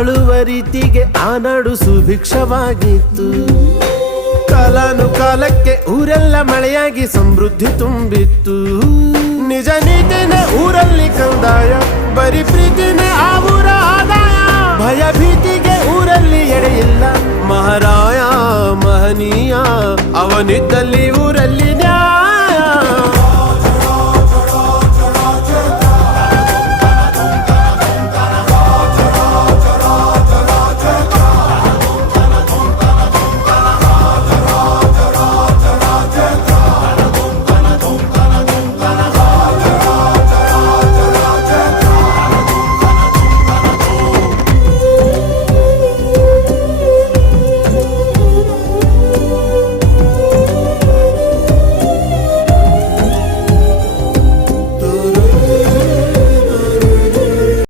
ಆಳುವ ರೀತಿಗೆ ಆ ನಾಡು ಸುಭಿಕ್ಷವಾಗಿತ್ತು. ಕಾಲಾನುಕಾಲಕ್ಕೆ ಊರೆಲ್ಲ ಮಳೆಯಾಗಿ ಸಮೃದ್ಧಿ ತುಂಬಿತ್ತು. ನಿಜ ನೀತಿನೇ ಊರಲ್ಲಿ ಕಂದಾಯ, ಬರೀ ಪ್ರೀತಿನೇ ಆ ಊರ ಆದಾಯ. ಭಯ ಭೀತಿಗೆ ಊರಲ್ಲಿ ಎಡೆಯಿಲ್ಲ, ಮಹಾರಾಯ ಮಹನೀಯ ಅವನಿದ್ದಲ್ಲಿ ಊರ